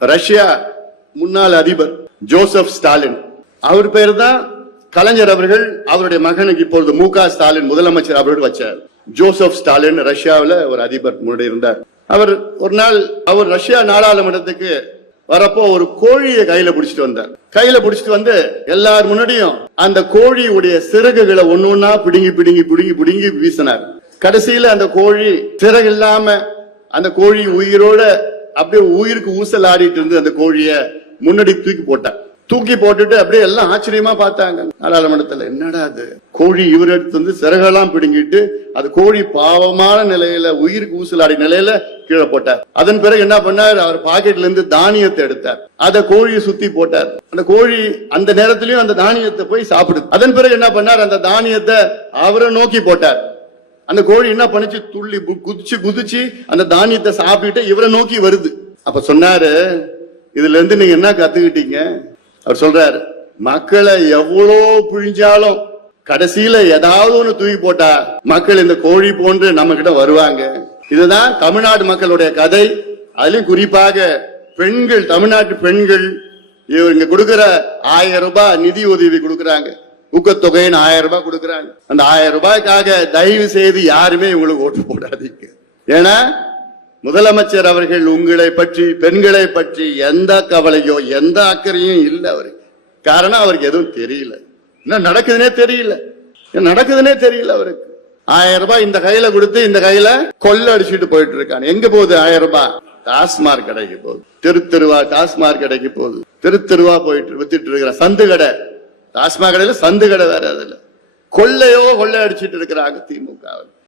Russia முன்னாள் அதிபர் Joseph Stalin, அவர் பேர் தான் கலைஞர் அவர்கள் அவருடைய மகனுக்கு இப்பொழுது மு.க. ஸ்டாலின் முதலமைச்சர் அவர்கள் வச்சார். ஜோசப் ஸ்டாலின் ரஷ்யாவில் ஒரு அதிபர் முன்னாடி இருந்தார். அவர் ஒரு நாள் அவர் ரஷ்யா நாடாளுமன்றத்துக்கு வரப்போ ஒரு கோழியை கையில பிடிச்சிட்டு வந்தார். கையில பிடிச்சிட்டு வந்து எல்லார் முன்னாடியும் அந்த கோழியுடைய சிறகுகளை ஒன்னொன்னா பிடுங்கி பிடுங்கி பிடுங்கி பிடுங்கி வீசினார். கடைசியில அந்த கோழி சிறகு இல்லாம அந்த கோழி உயிரோட அப்படியே உயிருக்கு ஊசல் ஆடிட்டு இருந்து அந்த கோழிய முன்னாடி தூக்கி போட்டார். தூக்கி போட்டுட்டு அப்படியே எல்லாம் ஆச்சரியமா பார்த்தாங்க நாடாளுமன்றத்துல. என்னடா அது கோழி இவர் எடுத்து வந்து சிறகெல்லாம் பிடுங்கிட்டு அது கோழி பாவமான நிலையில உயிருக்கு ஊசலாடி நிலையில கீழே போட்டார். அதன் பிறகு என்ன பண்ணார், அவர் பாக்கெட்ல இருந்து தானியத்தை எடுத்தார். அதை கோழியை சுத்தி போட்டார். அந்த கோழி அந்த நேரத்திலயும் அந்த தானியத்தை போய் சாப்பிடுது. அதன் பிறகு என்ன பண்ணார், அந்த தானியத்தை அவரை நோக்கி போட்டார். அந்த கோழி என்ன பண்ணிச்சு, துள்ளி குதிச்சு குதிச்சு அந்த தானியத்தை சாப்பிட்டு இவரை நோக்கி வருது. அப்ப சொன்னாரு, இதுல இருந்து நீங்க என்ன கத்துக்கிட்டீங்க? அவர் சொல்றாரு, மக்களை எவ்வளோ பிழிஞ்சாலும் கடைசியில ஏதாவது ஒண்ணு தூக்கி போட்டா மக்கள் இந்த கோழி போன்று நம்ம கிட்ட வருவாங்க. இதுதான் தமிழ்நாடு மக்களுடைய கதை. அதுலயும் குறிப்பாக பெண்கள், தமிழ்நாட்டு பெண்கள் இவங்க கொடுக்கிற 1000 ரூபாய் நிதி உதவி கொடுக்கறாங்க. ஊக்கத்தொகைன்னு 1000 ரூபாய் கொடுக்கறாங்க. அந்த 1000 ரூபாய்க்காக தயவு செய்து யாருமே இவங்களுக்கு ஓட்டு போடாதீங்க. ஏன்னா முதலமைச்சர் அவர்கள் உங்களை பற்றி, பெண்களை பற்றி எந்த கவலையோ எந்த அக்கறையும் இல்லை அவருக்கு. காரணம் அவருக்கு எதுவும் தெரியல, என்ன நடக்குதுன்னே தெரியல, நடக்குதுன்னே தெரியல அவருக்கு. 1000 ரூபாய் இந்த கையில கொடுத்து இந்த கையில கொள்ள அடிச்சுட்டு போயிட்டு இருக்காங்க. எங்க போகுது 1000 ரூபாய்? டாஸ்மார்க் கடைக்கு போகுது. தெருவா டாஸ்மார்க் கடைக்கு போகுது. தெருவா போயிட்டு வித்துட்டு இருக்கிற சந்து கடை, டாஸ்மாக் கடையில சந்து கடை வேற. அதுல கொள்ளையோ கொள்ளை அடிச்சிட்டு இருக்கிறாங்க திமுக.